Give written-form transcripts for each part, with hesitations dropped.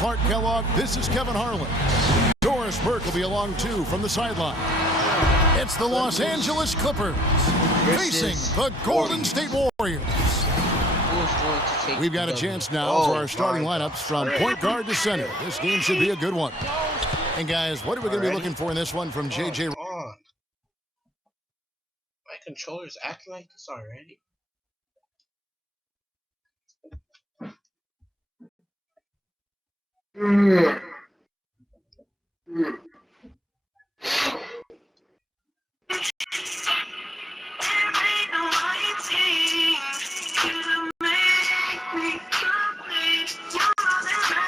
Clark Kellogg, this is Kevin Harlan. Doris Burke will be along too from the sideline. It's the Los Angeles Clippers facing the Golden State Warriors. We've got a chance now for our starting lineups from point guard to center. This game should be a good one. And guys, what are we going to be looking for in this one from JJ? My controller's acting like this already.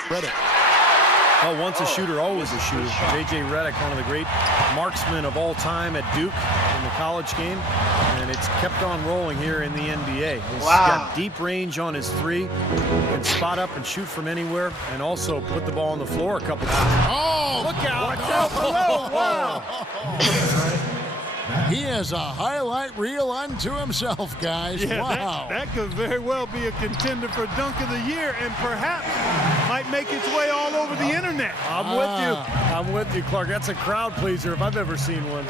Redick. Well, once a shooter, always a shooter. J.J. Redick, one of the great marksmen of all time at Duke in the college game. And it's kept on rolling here in the NBA. He's got deep range on his three. Can spot up and shoot from anywhere. And also put the ball on the floor a couple times. Oh! Look out! Watch out below! Wow! He has a highlight reel unto himself, guys. Yeah, wow. That could very well be a contender for Dunk of the Year and perhaps might make its way all over the internet. I'm with you. I'm with you, Clark. That's a crowd pleaser if I've ever seen one.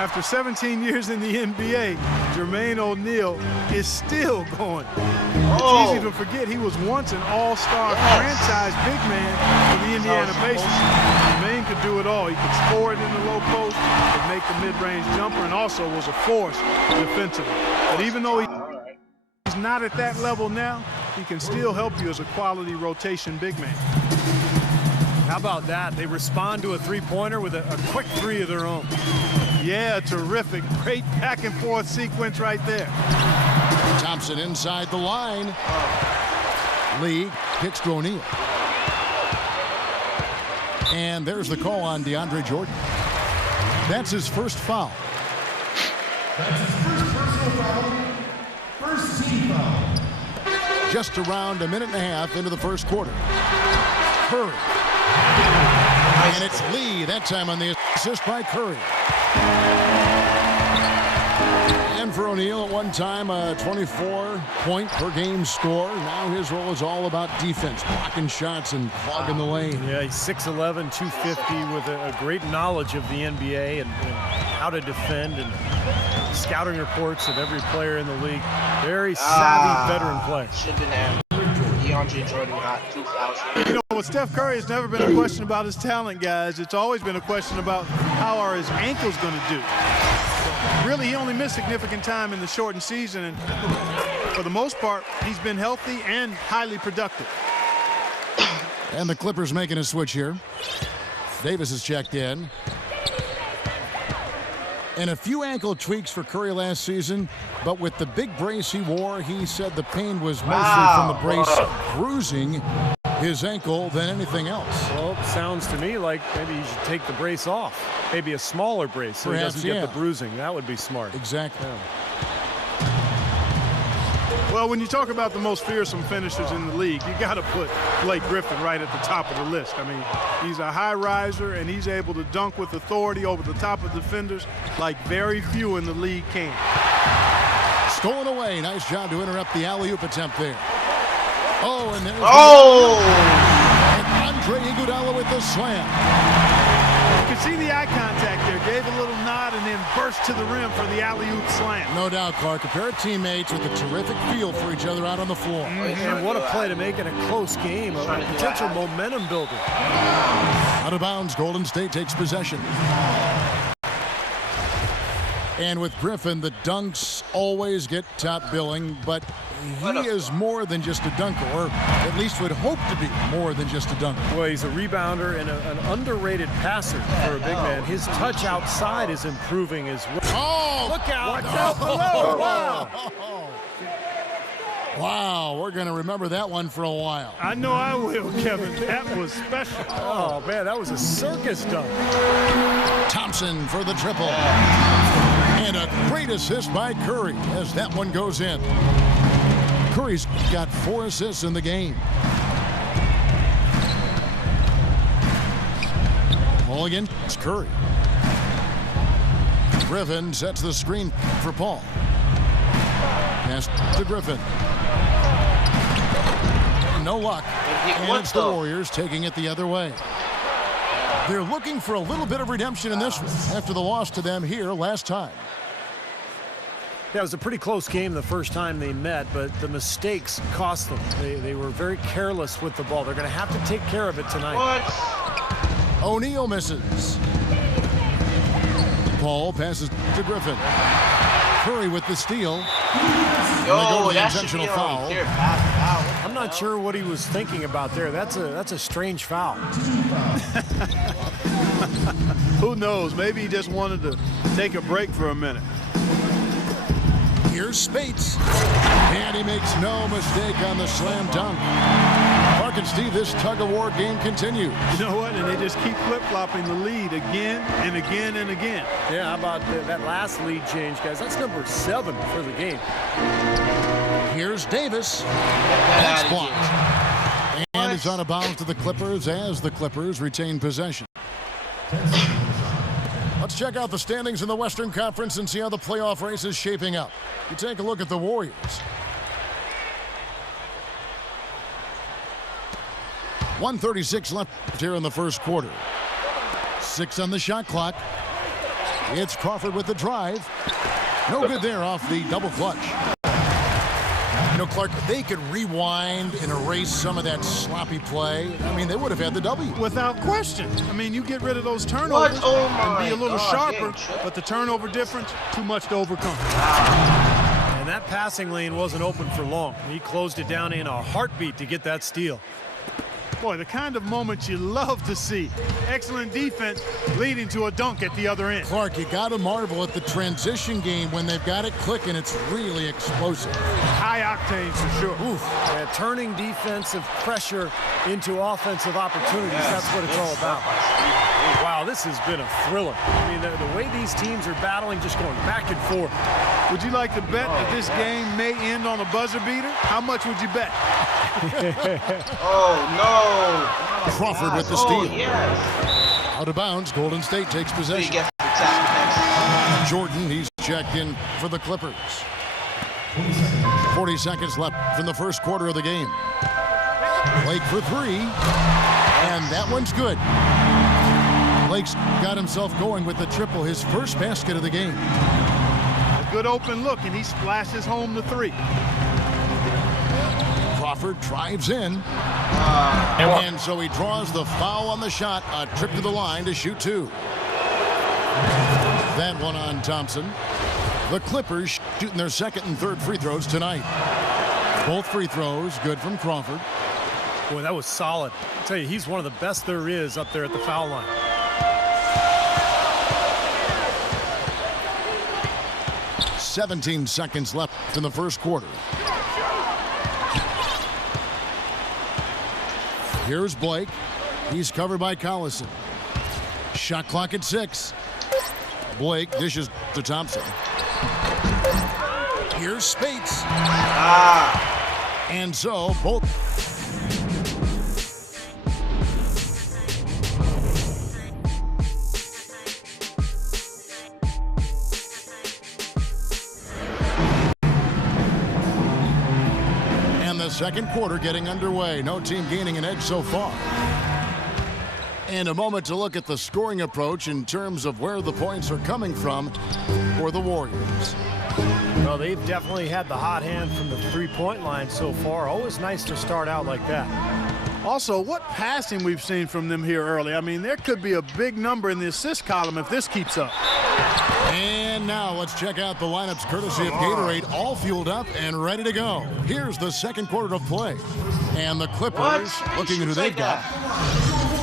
After 17 years in the NBA, Jermaine O'Neal is still going. It's easy to forget he was once an all-star franchise big man for the Indiana Pacers. Jermaine could do it all. He could score it in the low post, could make the mid-range jumper, and also was a force defensively. But even though he's not at that level now, he can still help you as a quality rotation big man. How about that? They respond to a three-pointer with a quick three of their own. Yeah, terrific. Great back-and-forth sequence right there. Thompson inside the line. Lee kicks to O'Neal. And there's the call on DeAndre Jordan. That's his first foul. That's his first personal foul. First team foul. Just around a minute and a half into the first quarter. Curry. And it's Lee that time on the assist by Curry. And for O'Neal, at one time, a 24-point per game score. Now his role is all about defense, blocking shots and clogging the lane. Yeah, he's 6'11", 250 with a great knowledge of the NBA and how to defend and scouting reports of every player in the league. Very savvy veteran play. Should have been DeAndre Jordan got 2,000. You know, with Steph Curry, it's never been a question about his talent, guys. It's always been a question about how are his ankles going to do. Really, he only missed significant time in the shortened season, and for the most part, he's been healthy and highly productive. And the Clippers making a switch here. Davis is checked in. And a few ankle tweaks for Curry last season, but with the big brace he wore, he said the pain was mostly from the brace bruising his ankle than anything else. Well, it sounds to me like maybe he should take the brace off. Maybe a smaller brace so Perhaps, he doesn't get the bruising. That would be smart. Exactly. Yeah. Well, when you talk about the most fearsome finishers in the league, you got to put Blake Griffin right at the top of the list. I mean, he's a high riser, and he's able to dunk with authority over the top of defenders like very few in the league can. Stolen away. Nice job to interrupt the alley-oop attempt there. Oh, and there's and Andre Iguodala with the slam. You can see the eye contact there. Gave a little nod and then burst to the rim for the alley-oop slam. No doubt, Clark. A pair of teammates with a terrific feel for each other out on the floor. And what a play to make in a close game, a potential momentum builder. Out of bounds, Golden State takes possession. And with Griffin, the dunks always get top billing, but he is more than just a dunker, or at least would hope to be more than just a dunker. Well, he's a rebounder and an underrated passer for a big man. His touch outside is improving as well. Oh! Look out! Watch out below! Wow! Wow, we're going to remember that one for a while. I know I will, Kevin. That was special. Oh, man, that was a circus dunk. Thompson for the triple. And a great assist by Curry as that one goes in. Curry's got 4 assists in the game. Mulligan, it's Curry. Griffin sets the screen for Paul. Pass to Griffin. no luck. And it's the Warriors taking it the other way. They're looking for a little bit of redemption in this one after the loss to them here last time. Yeah, it was a pretty close game the first time they met, but the mistakes cost them. They were very careless with the ball. They're going to have to take care of it tonight. O'Neal misses. Paul passes to Griffin. Curry with the steal. Yo, the intentional foul. I'm not sure what he was thinking about there. That's a strange foul. Who knows? Maybe he just wanted to take a break for a minute. Here's Spates. And he makes no mistake on the slam dunk. Mark and Steve, this tug-of-war game continues. You know what? And they just keep flip-flopping the lead again and again and again. Yeah, how about that last lead change, guys? That's number 7 for the game. Here's Davis. That's blocked. And it's out of bounds to the Clippers as the Clippers retain possession. Let's check out the standings in the Western Conference and see how the playoff race is shaping up. You take a look at the Warriors. 1:36 left here in the first quarter. 6 on the shot clock. It's Crawford with the drive. No good there off the double clutch. You know, Clark, they could rewind and erase some of that sloppy play. I mean, they would have had the W. Without question. I mean, you get rid of those turnovers and be a little sharper, but the turnover difference, too much to overcome. And that passing lane wasn't open for long. He closed it down in a heartbeat to get that steal. Boy, the kind of moments you love to see. Excellent defense leading to a dunk at the other end. Clark, you got to marvel at the transition game when they've got it clicking. It's really explosive. High octane for sure. Oof. Yeah, turning defensive pressure into offensive opportunities. That's what it's all about. Wow, this has been a thriller. I mean, the way these teams are battling, just going back and forth. Would you like to bet that this game may end on a buzzer beater? How much would you bet? Oh, no. Crawford with the steal. Oh, yes. Out of bounds, Golden State takes possession. Jordan, he's checked in for the Clippers. 40 seconds left from the first quarter of the game. Blake for 3, and that one's good. Blake's got himself going with the triple, his first basket of the game. A good open look, and he splashes home the 3. Crawford drives in, and so he draws the foul on the shot, a trip to the line to shoot 2. That one on Thompson. The Clippers shooting their second and third free throws tonight. Both free throws good from Crawford. Boy, that was solid. I'll tell you, he's one of the best there is up there at the foul line. .17 seconds left in the first quarter. Here's Blake. He's covered by Collison. Shot clock at 6. Blake dishes to Thompson. Here's Spates. And so both. And the second quarter getting underway. No team gaining an edge so far. And a moment to look at the scoring approach in terms of where the points are coming from for the Warriors. Well, they've definitely had the hot hand from the three-point line so far. Always nice to start out like that. Also, what passing we've seen from them here early. I mean, there could be a big number in the assist column if this keeps up. And now let's check out the lineups courtesy of Gatorade, all fueled up and ready to go. Here's the second quarter of play. And the Clippers looking at who they've got.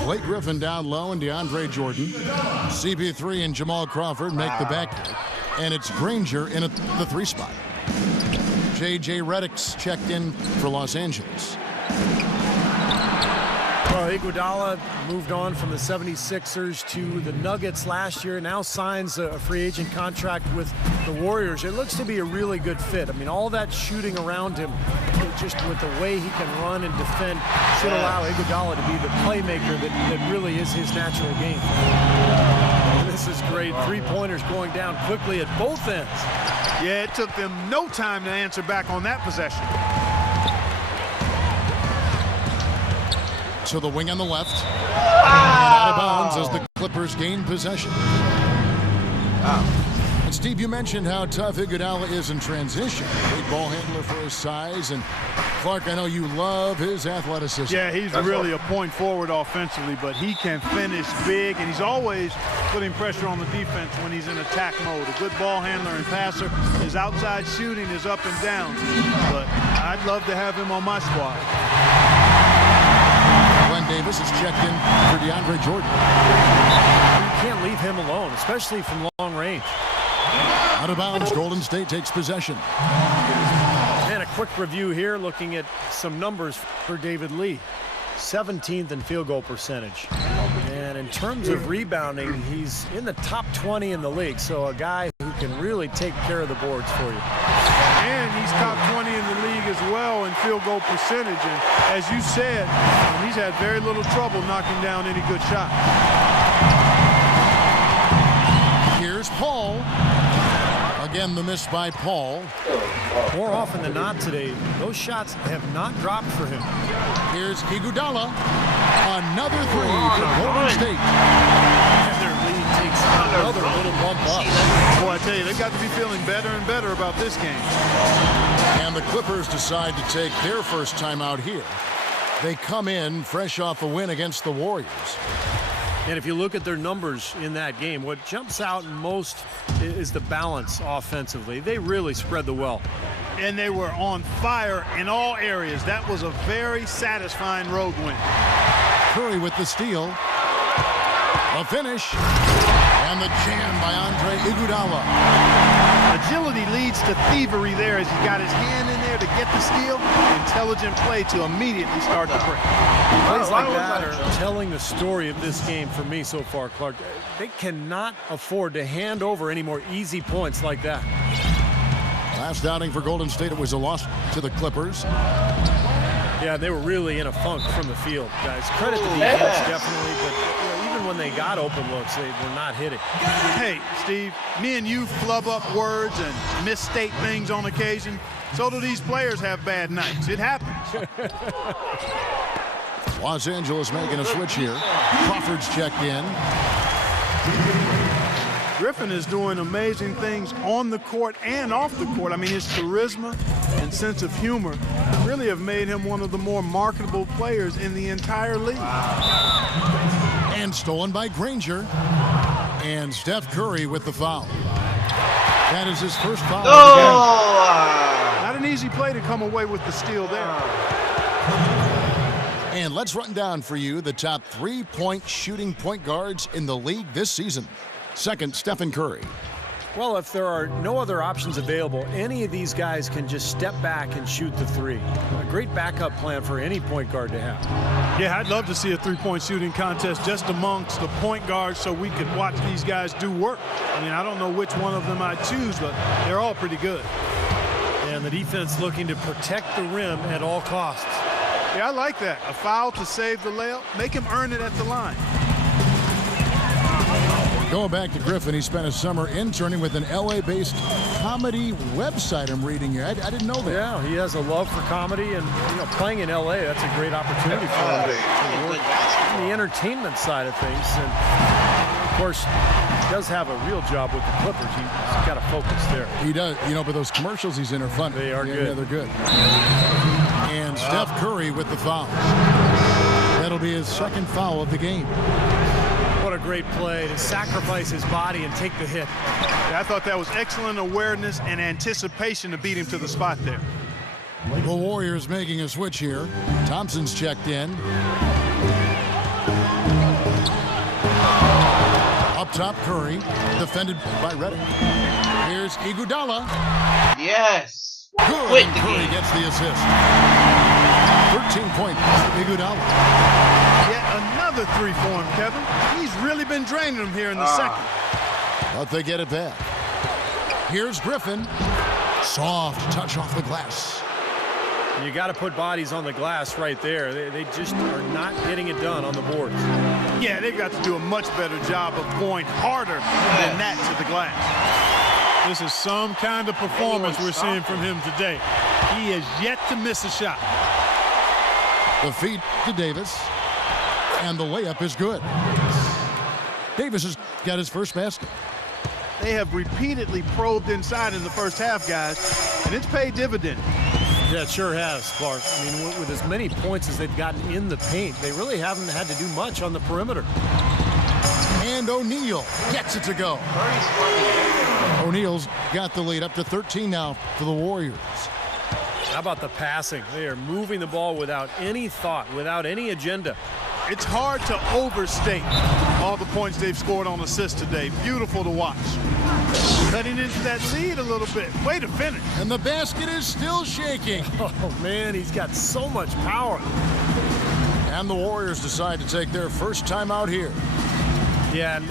Blake Griffin down low and DeAndre Jordan. CP3 and Jamal Crawford make the backcourt. And it's Granger in the 3 spot. J.J. Redick's checked in for Los Angeles. Well, Iguodala moved on from the 76ers to the Nuggets last year, now signs a free agent contract with the Warriors. It looks to be a really good fit. I mean, all that shooting around him, just with the way he can run and defend, should allow Iguodala to be the playmaker that really is his natural game. And this is great. Three-pointers going down quickly at both ends. Yeah, it took them no time to answer back on that possession. to the wing on the left. And out of bounds as the Clippers gain possession. And Steve, you mentioned how tough Iguodala is in transition. Great ball handler for his size. And Clark, I know you love his athleticism. Yeah, he's really a point forward offensively, but he can finish big, and he's always putting pressure on the defense when he's in attack mode. A good ball handler and passer. His outside shooting is up and down, but I'd love to have him on my squad. Glenn Davis is checked in for DeAndre Jordan. You can't leave him alone, especially from long range. Out of bounds, Golden State takes possession. And a quick review here, looking at some numbers for David Lee. 17th in field goal percentage. And in terms of rebounding, he's in the top 20 in the league. So a guy who can really take care of the boards for you. And he's top 20 in the league as well in field goal percentage. And as you said, he's had very little trouble knocking down any good shot. Here's Paul. Again, the miss by Paul. More often than not today, those shots have not dropped for him. Here's Iguodala. Another three for Golden State. And their lead takes another little bump up. Boy, I tell you, they've got to be feeling better and better about this game. And the Clippers decide to take their first time out here. They come in fresh off a win against the Warriors. And if you look at their numbers in that game, what jumps out most is the balance offensively. They really spread the wealth. And they were on fire in all areas. That was a very satisfying road win. Curry with the steal. A finish. And the jam by Andre Iguodala. Agility leads to thievery there as he's got his hand in there to get the steal. Intelligent play to immediately start the break. Plays like that are telling the story of this game for me so far, Clark. They cannot afford to hand over any more easy points like that. Last outing for Golden State, it was a loss to the Clippers. Yeah, they were really in a funk from the field, guys. Credit to the defense, definitely, but even when they got open looks, they were not hitting. Hey, Steve, me and you flub up words and misstate things on occasion. So do these players have bad nights. It happens. Los Angeles making a switch here. Crawford's checked in. Griffin is doing amazing things on the court and off the court. I mean, his charisma and sense of humor really have made him one of the more marketable players in the entire league. And stolen by Granger. And Steph Curry with the foul. That is his first foul of the game. Not an easy play to come away with the steal there. And let's run down for you the top 3-point shooting point guards in the league this season. Second, Stephen Curry. Well, if there are no other options available, any of these guys can just step back and shoot the three. A great backup plan for any point guard to have. Yeah, I'd love to see a three-point shooting contest just amongst the point guards so we could watch these guys do work. I mean, I don't know which one of them I'd choose, but they're all pretty good. And the defense looking to protect the rim at all costs. Yeah, I like that. A foul to save the layup. Make him earn it at the line. Going back to Griffin, he spent a summer interning with an LA-based comedy website, I'm reading here. I didn't know that. Yeah, he has a love for comedy, and playing in LA, that's a great opportunity for him to work on the entertainment side of things. And of course, he does have a real job with the Clippers. He's got to focus there. He does, but those commercials he's in are fun. They are good. Yeah, they're good. And Steph Curry with the foul. That'll be his second foul of the game. What a great play to sacrifice his body and take the hit. Yeah, I thought that was excellent awareness and anticipation to beat him to the spot there. The Warriors making a switch here. Thompson's checked in. Up top, Curry, defended by Redick. Here's Iguodala. Yes. Good. Quit the Curry game. gets the assist. 13 points for Iguodala. Yet another three for him, Kevin. He's really been draining them here in the second. But they get it back. Here's Griffin. Soft touch off the glass. You got to put bodies on the glass right there. They just are not getting it done on the boards. Yeah, they've got to do a much better job of going harder than that to the glass. This is some kind of performance we're seeing from him today. He has yet to miss a shot. The feed to Davis. And the layup is good. Davis has got his first basket. They have repeatedly probed inside in the first half, guys, and it's paid dividends. Yeah, it sure has, Clark. I mean, with as many points as they've gotten in the paint, they really haven't had to do much on the perimeter. And O'Neal gets it to go. O'Neal's got the lead up to 13 now for the Warriors. How about the passing? They are moving the ball without any thought, without any agenda. It's hard to overstate all the points they've scored on assists today. Beautiful to watch. Cutting into that lead a little bit. Way to finish. And the basket is still shaking. Oh, man, he's got so much power. And the Warriors decide to take their first time out here. Yeah, and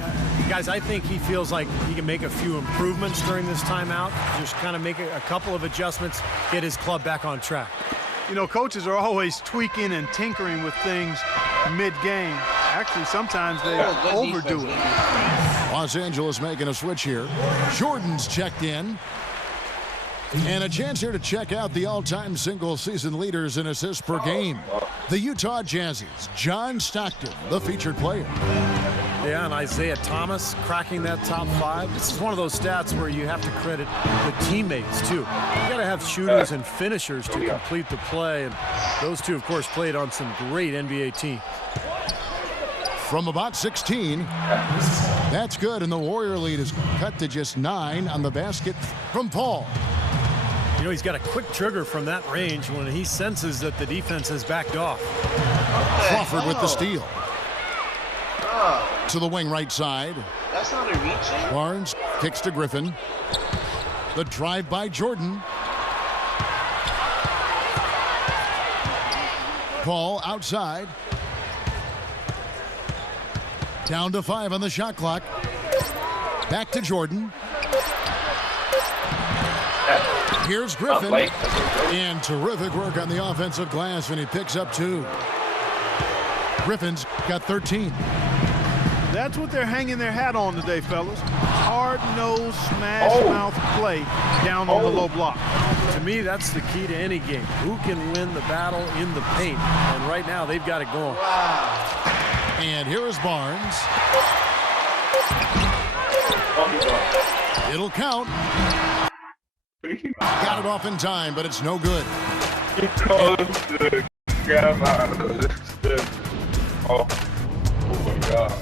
guys, I think he feels like he can make a few improvements during this timeout. Just kind of make a couple of adjustments, get his club back on track. You know, coaches are always tweaking and tinkering with things mid-game. Actually, sometimes they overdo it. Los Angeles making a switch here. Jordan's checked in. And a chance here to check out the all-time single-season leaders in assists per game. The Utah Jazzy's John Stockton, the featured player. Yeah, and Isaiah Thomas cracking that top 5. This is one of those stats where you have to credit the teammates, too. You got to have shooters and finishers to complete the play, and those two, of course, played on some great NBA teams. From about 16, that's good, and the Warrior lead is cut to just 9 on the basket from Paul. You know, he's got a quick trigger from that range when he senses that the defense has backed off. Crawford with the steal. To the wing right side. That's not a reaching. Barnes kicks to Griffin. The drive by Jordan. Paul outside. Down to 5 on the shot clock. Back to Jordan. Here's Griffin. And terrific work on the offensive glass, and he picks up 2. Griffin's got 13. That's what they're hanging their hat on today, fellas. Hard-nosed, smash-mouth play down on the low block. To me, that's the key to any game. Who can win the battle in the paint? And right now, they've got it going. Wow. And here is Barnes. It'll count. Got it off in time, but it's no good. Oh my God.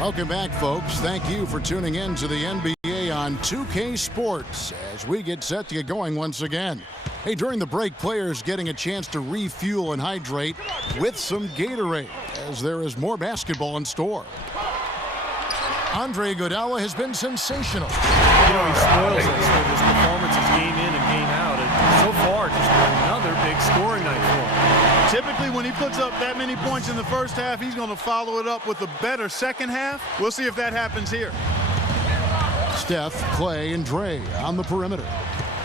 Welcome back, folks. Thank you for tuning in to the NBA on 2K Sports as we get set to get going once again. Hey, during the break, players getting a chance to refuel and hydrate with some Gatorade as there is more basketball in store. Andre Iguodala has been sensational. You know, he spoils us with his performances game in and game out. And so far, just another big scoring night for him. Typically, when he puts up that many points in the first half, he's going to follow it up with a better second half. We'll see if that happens here. Steph, Clay, and Dre on the perimeter.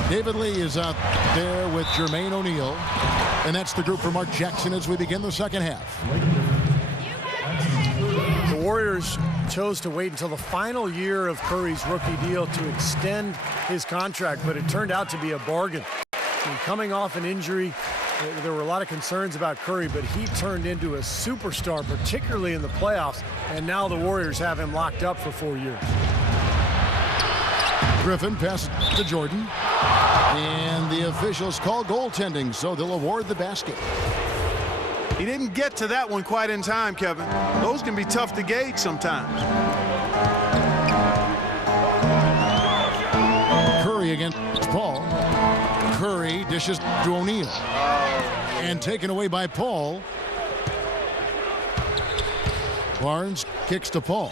David Lee is out there with Jermaine O'Neal. And that's the group for Mark Jackson as we begin the second half. The Warriors chose to wait until the final year of Curry's rookie deal to extend his contract, but it turned out to be a bargain. And coming off an injury, there were a lot of concerns about Curry, but he turned into a superstar, particularly in the playoffs, and now the Warriors have him locked up for 4 years. Griffin passes to Jordan, and the officials call goaltending, so they'll award the basket. He didn't get to that one quite in time, Kevin. Those can be tough to gauge sometimes. Curry against Paul. Curry dishes to O'Neal. And taken away by Paul. Barnes kicks to Paul.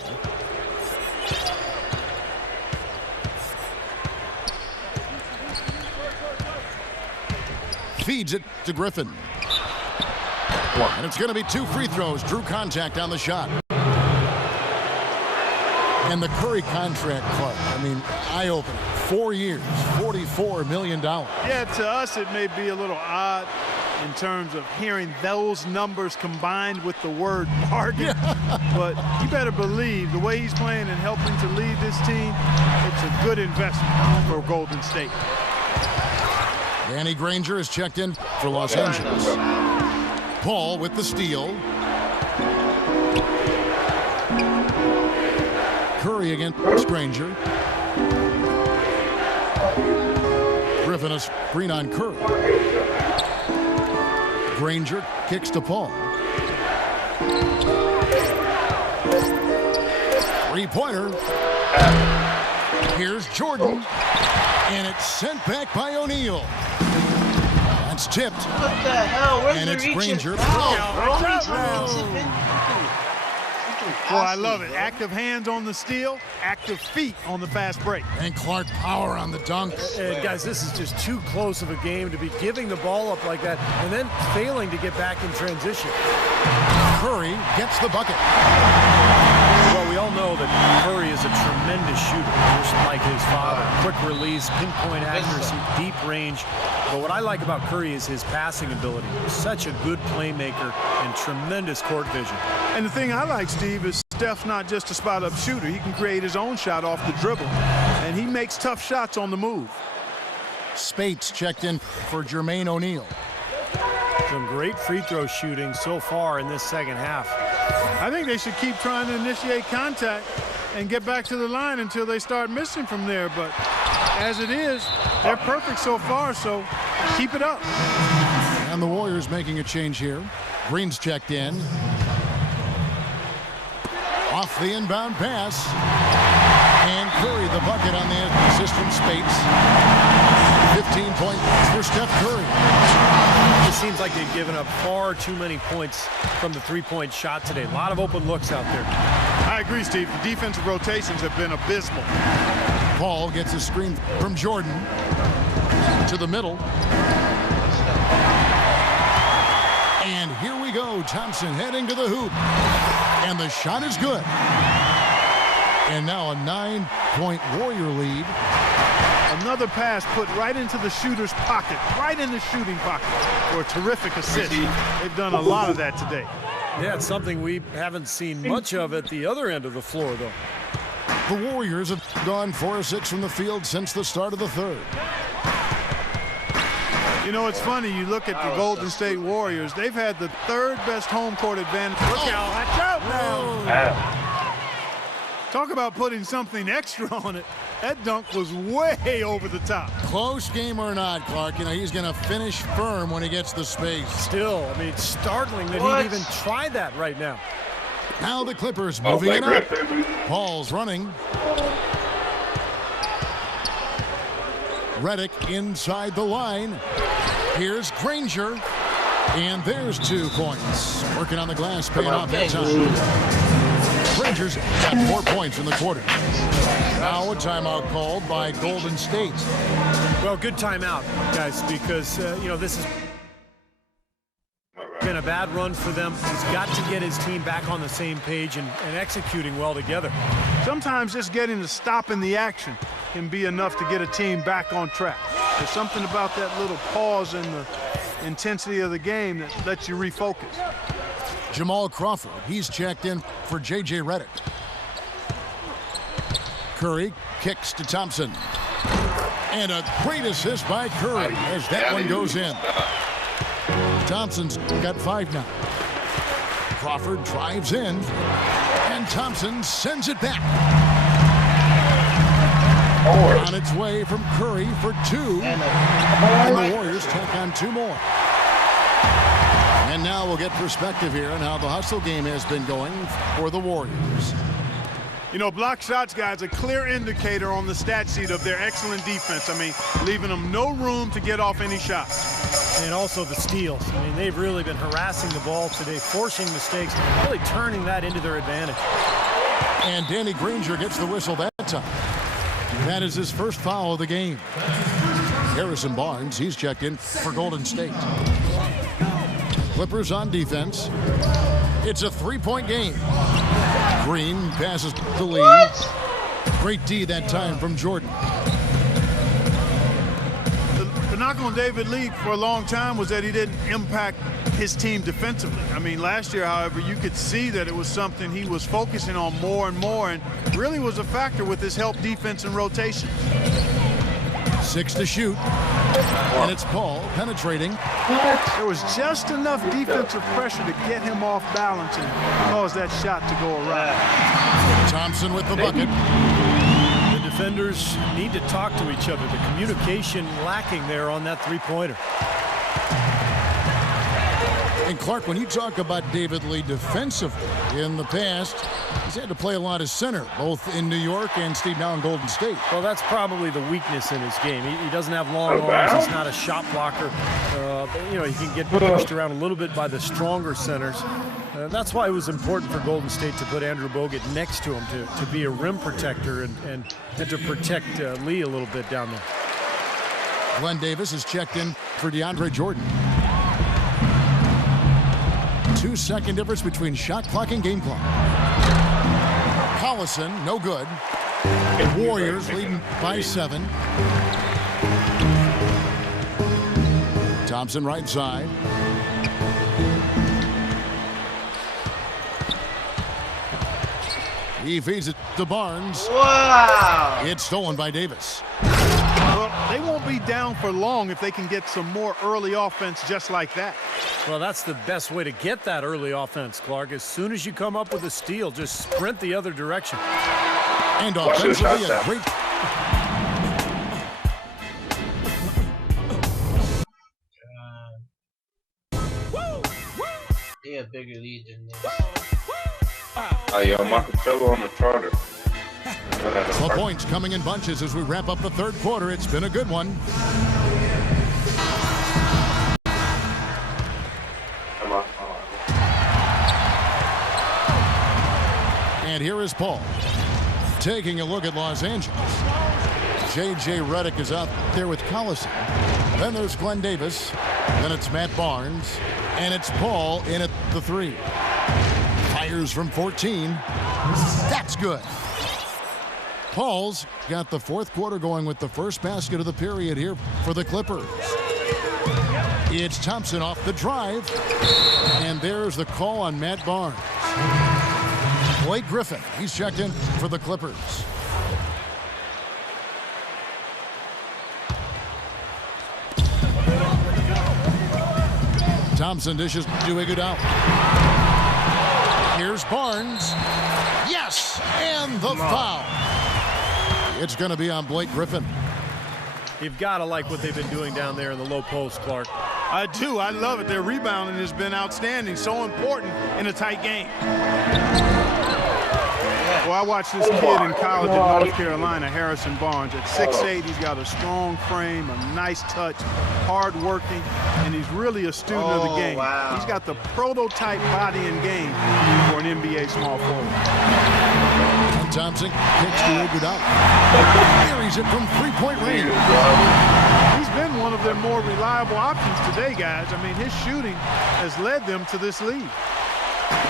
Feeds it to Griffin. And it's going to be 2 free throws. Drew contact on the shot. And the Curry contract, Clark, I mean, eye-opening. 4 years, $44 million. Yeah, to us it may be a little odd. in terms of hearing those numbers combined with the word bargain. But you better believe the way he's playing and helping to lead this team, it's a good investment for Golden State. Danny Granger is checked in for Los Angeles. Paul with the steal. Curry against Granger. Griffin a screen on Curry. Granger kicks to Paul. Three-pointer. Here's Jordan. And it's sent back by O'Neal. That's tipped. What the hell? Where's And the it's reach Granger. and foul, bro? He's been Well, I love it. Active hands on the steal, active feet on the fast break. And Clark Power on the dunk. And guys, this is just too close of a game to be giving the ball up like that and then failing to get back in transition. Curry gets the bucket. Well, we all know that Curry is a tremendous shooter, just like his father. Quick release, pinpoint accuracy, deep range. But what I like about Curry is his passing ability. Such a good playmaker and tremendous court vision. And the thing I like, Steve, is Steph's not just a spot-up shooter. He can create his own shot off the dribble, and he makes tough shots on the move. Spates checked in for Jermaine O'Neal. Some great free throw shooting so far in this second half. I think they should keep trying to initiate contact and get back to the line until they start missing from there. But as it is, they're perfect so far, so keep it up. And the Warriors making a change here. Green's checked in. Off the inbound pass. And Curry the bucket on the assist from Spates. 15 points for Steph Curry. It seems like they've given up far too many points from the three-point shot today. A lot of open looks out there. I agree, Steve. The defensive rotations have been abysmal. Paul gets a screen from Jordan to the middle. And here we go. Thompson heading to the hoop. And the shot is good. And now a 9-point Warrior lead. Another pass put right into the shooter's pocket, right in the shooting pocket for a terrific assist. They've done a lot of that today. Yeah, it's something we haven't seen much of at the other end of the floor, though. The Warriors have gone 4 of 6 from the field since the start of the third. You know, it's funny, you look at the Golden State Warriors, they've had the third best home court advantage. Look out, watch out now. Talk about putting something extra on it. That dunk was way over the top. Close game or not, Clark, you know, he's going to finish firm when he gets the space. Still, I mean, it's startling that he'd even try that right now. Now the Clippers moving it up. Paul's running. Redick inside the line. Here's Granger. And there's 2 points. Working on the glass, paying off that time. Granger's got 4 points in the quarter. Now a timeout called by Golden State. Well, good timeout, guys, because, you know, this has been a bad run for them. He's got to get his team back on the same page and executing well together. Sometimes just getting a stop in the action can be enough to get a team back on track. There's something about that little pause in the intensity of the game that lets you refocus. Jamal Crawford, he's checked in for J.J. Redick. Curry kicks to Thompson. And a great assist by Curry as that one goes in. Thompson's got 5 now. Crawford drives in, and Thompson sends it back. On its way from Curry for 2. And the Warriors take on 2 more. And now we'll get perspective here on how the hustle game has been going for the Warriors. You know, block shots, guys, a clear indicator on the stat sheet of their excellent defense. I mean, leaving them no room to get off any shots. And also the steals. I mean, they've really been harassing the ball today, forcing mistakes, really turning that into their advantage. And Danny Granger gets the whistle that time. That is his first foul of the game. Harrison Barnes, he's checked in for Golden State. Clippers on defense. It's a 3-point game. Green passes the lead. Great D that time from Jordan. The The knock on David Lee for a long time was that he didn't impact his team defensively. I mean, last year, however, you could see that it was something he was focusing on more and more, and really was a factor with his help defense and rotation. 6 to shoot, and it's Paul penetrating. There was just enough defensive pressure to get him off balance and cause that shot to go awry. Thompson with the bucket. The defenders need to talk to each other. The communication lacking there on that three-pointer. And Clark, when you talk about David Lee defensively in the past, he's had to play a lot of center, both in New York and Steve now in Golden State. Well, that's probably the weakness in his game. He doesn't have long arms. He's not a shot blocker. You know, he can get pushed around a little bit by the stronger centers. That's why it was important for Golden State to put Andrew Bogut next to him to be a rim protector and to protect Lee a little bit down there. Glenn Davis is checked in for DeAndre Jordan. 2-second difference between shot clock and game clock. Collison, no good. Warriors leading by 7. Thompson right side. He feeds it to Barnes. Wow! It's stolen by Davis. Well, they won't be down for long if they can get some more early offense just like that. Well, that's the best way to get that early offense, Clark. As soon as you come up with a steal, just sprint the other direction. And offensively, a great... They have bigger lead than this. Yo, Marcelo on the charter. The points coming in bunches as we wrap up the third quarter. It's been a good one. And here is Paul taking a look at Los Angeles. J.J. Redick is out there with Collison. Then there's Glenn Davis. Then it's Matt Barnes. And it's Paul in at the 3. Fires from 14. That's good. Paul's got the fourth quarter going with the first basket of the period here for the Clippers. It's Thompson off the drive. And there's the call on Matt Barnes. Blake Griffin, he's checked in for the Clippers. Thompson dishes to Iguodala. Here's Barnes. Yes, and the foul. It's going to be on Blake Griffin. You've got to like what they've been doing down there in the low post, Clark. I do. I love it. Their rebounding has been outstanding. So important in a tight game. Well, I watched this kid in college in North Carolina, Harrison Barnes. At 6'8", he's got a strong frame, a nice touch, hard-working, and he's really a student of the game. Wow. He's got the prototype body and game for an NBA small forward. And Thompson kicks to Iguodala. Carries it from three-point range. He's been one of their more reliable options today, guys. I mean, his shooting has led them to this lead.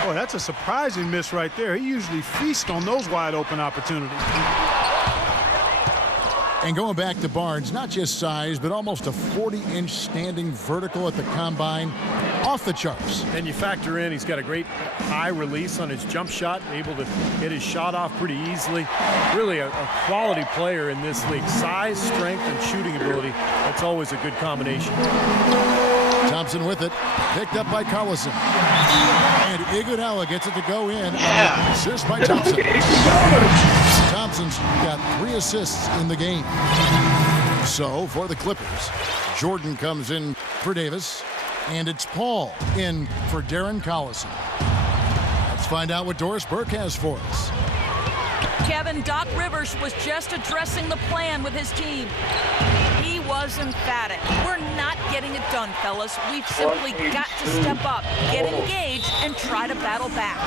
Boy, that's a surprising miss right there. He usually feasts on those wide-open opportunities. And going back to Barnes, not just size, but almost a 40-inch standing vertical at the combine. Off the charts. And you factor in, he's got a great high release on his jump shot, able to get his shot off pretty easily. Really a quality player in this league. Size, strength, and shooting ability. That's always a good combination. Thompson with it, picked up by Collison. And Iguodala gets it to go in. Yeah. Assist by Thompson. Thompson's got 3 assists in the game. So for the Clippers, Jordan comes in for Davis. And it's Paul in for Darren Collison. Let's find out what Doris Burke has for us. Kevin, Doc Rivers was just addressing the plan with his team. He was emphatic. We're not getting it done, fellas. We've simply got to step up, get engaged, and try to battle back.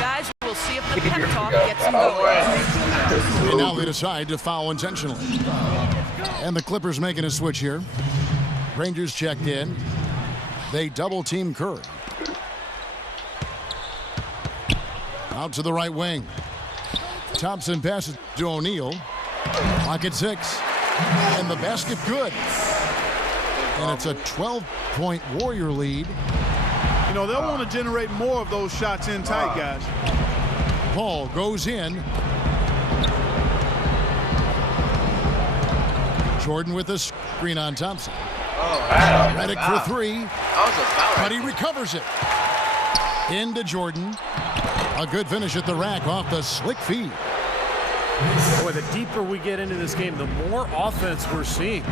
Guys, we'll see if the pep talk gets them going. And now they decide to foul intentionally. And the Clippers making a switch here. Rangers checked in. They double-team Curry. Out to the right wing. Thompson passes to O'Neal. Clock at 6. And the basket good. And it's a 12-point Warrior lead. You know, they'll want to generate more of those shots in tight, guys. Paul goes in. Jordan with a screen on Thompson. Redick for three. That was a foul. But he recovers it. Into Jordan. A good finish at the rack off the slick feed. Boy, the deeper we get into this game, the more offense we're seeing.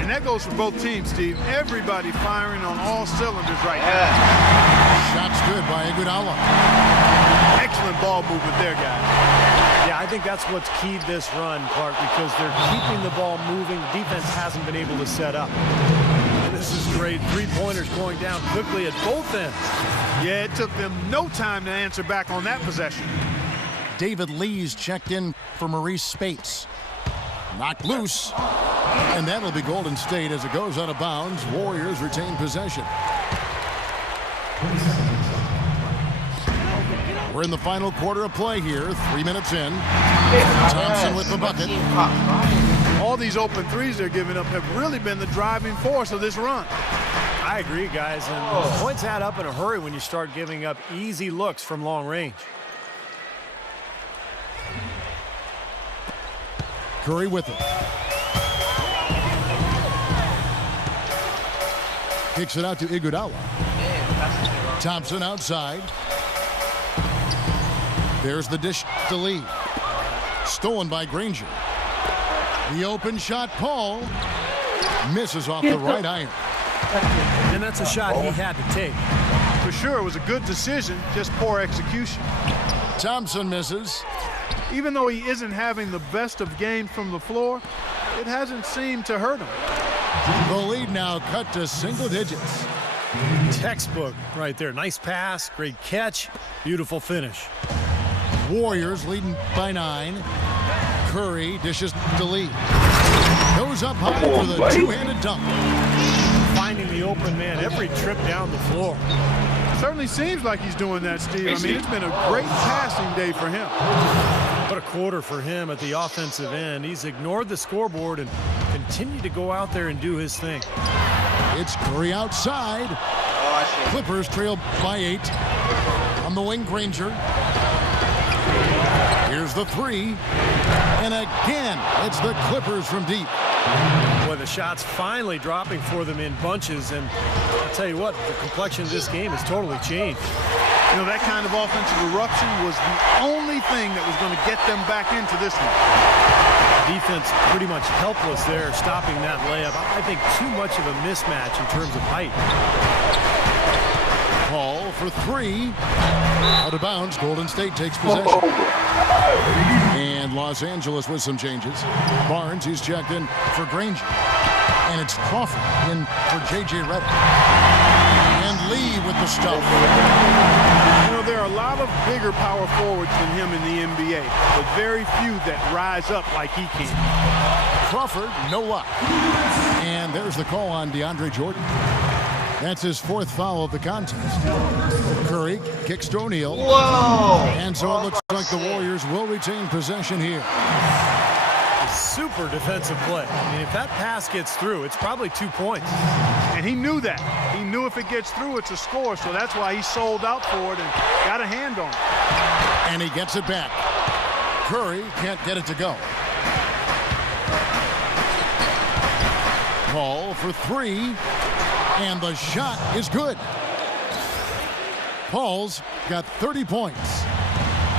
And that goes for both teams, Steve. Everybody firing on all cylinders right now. Shots good by Iguodala. Excellent ball movement there, guys. Yeah, I think that's what's keyed this run, Clark, because they're keeping the ball moving. The defense hasn't been able to set up. And this is great. Three-pointers going down quickly at both ends. Yeah, it took them no time to answer back on that possession. David Lee's checked in for Maurice Spates. Knocked loose. And that'll be Golden State as it goes out of bounds. Warriors retain possession. We're in the final quarter of play here. 3 minutes in. Thompson with the bucket. All these open threes they're giving up have really been the driving force of this run. I agree, guys. And points add up in a hurry when you start giving up easy looks from long range. Curry with it. Kicks it out to Iguodala. Thompson outside. There's the dish to Lee. Stolen by Granger. The open shot, Paul. Misses off the right iron. And that's a shot he had to take. For sure, it was a good decision, just poor execution. Thompson misses. Even though he isn't having the best of games from the floor, it hasn't seemed to hurt him. The lead now cut to single digits. Textbook right there. Nice pass, great catch, beautiful finish. Warriors leading by 9. Curry dishes to Lee. Goes up high for the two-handed dunk. Finding the open man every trip down the floor. Certainly seems like he's doing that, Steve. I mean, it's been a great passing day for him. What a quarter for him at the offensive end. He's ignored the scoreboard and continued to go out there and do his thing. It's Curry outside. Clippers trail by 8. On the wing, Granger. Here's the three. And again, it's the Clippers from deep. Boy, the shots finally dropping for them in bunches. And I'll tell you what, the complexion of this game has totally changed. You know, that kind of offensive eruption was the only thing that was going to get them back into this one. Defense pretty much helpless there, stopping that layup. I think too much of a mismatch in terms of height. Paul for 3. Out of bounds. Golden State takes possession. And Los Angeles with some changes. Barnes, he's checked in for Granger. And it's Crawford in for J.J. Redick. And Lee with the stuff. You know, there are a lot of bigger power forwards than him in the NBA, but very few that rise up like he can. Crawford, no luck. And there's the call on DeAndre Jordan. That's his 4th foul of the contest. Curry kicks to O'Neal. Whoa! And so it looks like the Warriors will retain possession here. Super defensive play. I mean, if that pass gets through, it's probably 2 points. And he knew that. He knew if it gets through, it's a score, so that's why he sold out for it and got a hand on it. And he gets it back. Curry can't get it to go. Paul for 3. And the shot is good. Paul's got 30 points.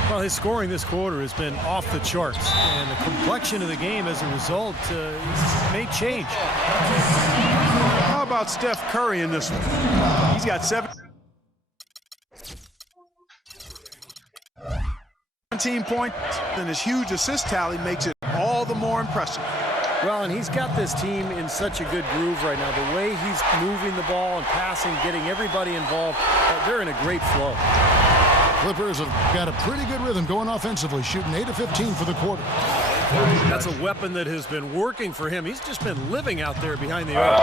Well, his scoring this quarter has been off the charts, and the complexion of the game as a result may change. How about Steph Curry in this one? He's got 17 points, and his huge assist tally makes it all the more impressive. Well, and he's got this team in such a good groove right now. The way he's moving the ball and passing, getting everybody involved, they're in a great flow. Clippers have got a pretty good rhythm going offensively, shooting 8 of 15 for the quarter. That's a weapon that has been working for him. He's just been living out there behind the arc.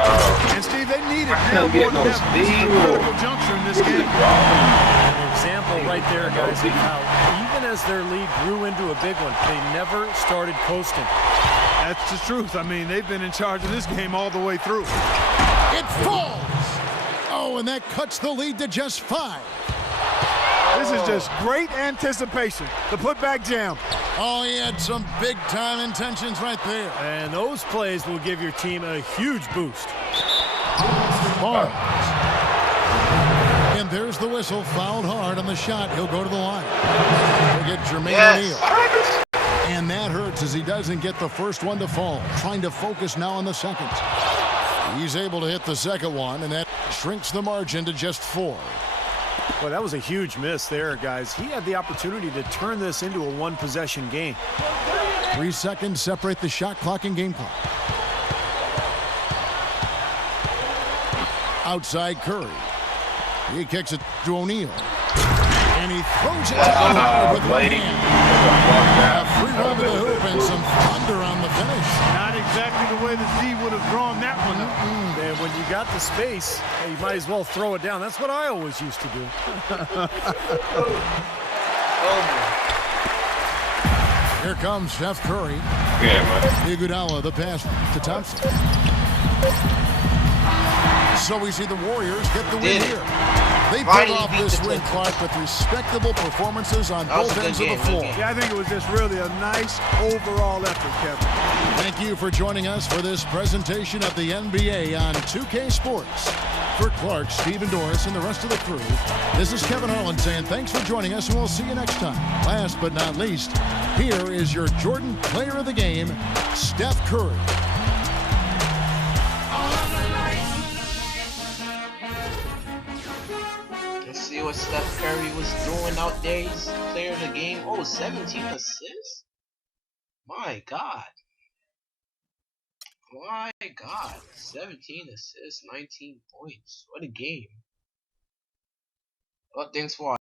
And Steve, they needed him more than ever. This is a critical juncture in this game. An example right there, guys, of how even as their lead grew into a big one, they never started coasting. That's the truth. I mean, they've been in charge of this game all the way through. It falls. Oh, and that cuts the lead to just 5. This is just great anticipation. The putback jam. Oh, he had some big-time intentions right there. And those plays will give your team a huge boost. Barnes. And there's the whistle. Fouled hard on the shot. He'll go to the line. He'll get Jermaine O'Neal. And that hurts as he doesn't get the first one to fall. Trying to focus now on the second. He's able to hit the second one, and that shrinks the margin to just 4. Well, that was a huge miss there, guys. He had the opportunity to turn this into a one-possession game. 3 seconds separate the shot clock and game clock. Outside Curry. He kicks it to O'Neal. And he throws it to with one hand. A free run to the hoop and some thunder on the finish. Not exactly the way the D would have drawn that one up. And when you got the space, you might as well throw it down. That's what I always used to do. Here comes Steph Curry. Yeah, man. Iguodala, the pass to Thompson. So we see the Warriors get the win here. They pulled off this win, Clark, with respectable performances on both ends of the floor. Yeah, I think it was just really a nice overall effort, Kevin. Thank you for joining us for this presentation of the NBA on 2K Sports. For Clark, Stephen Doris, and the rest of the crew, this is Kevin Harlan saying thanks for joining us, and we'll see you next time. Last but not least, here is your Jordan Player of the Game, Steph Curry. See what Steph Curry was doing out there. He's player of the game. Oh, 17 assists? My God. My God. 17 assists, 19 points. What a game. Well, thanks for watching.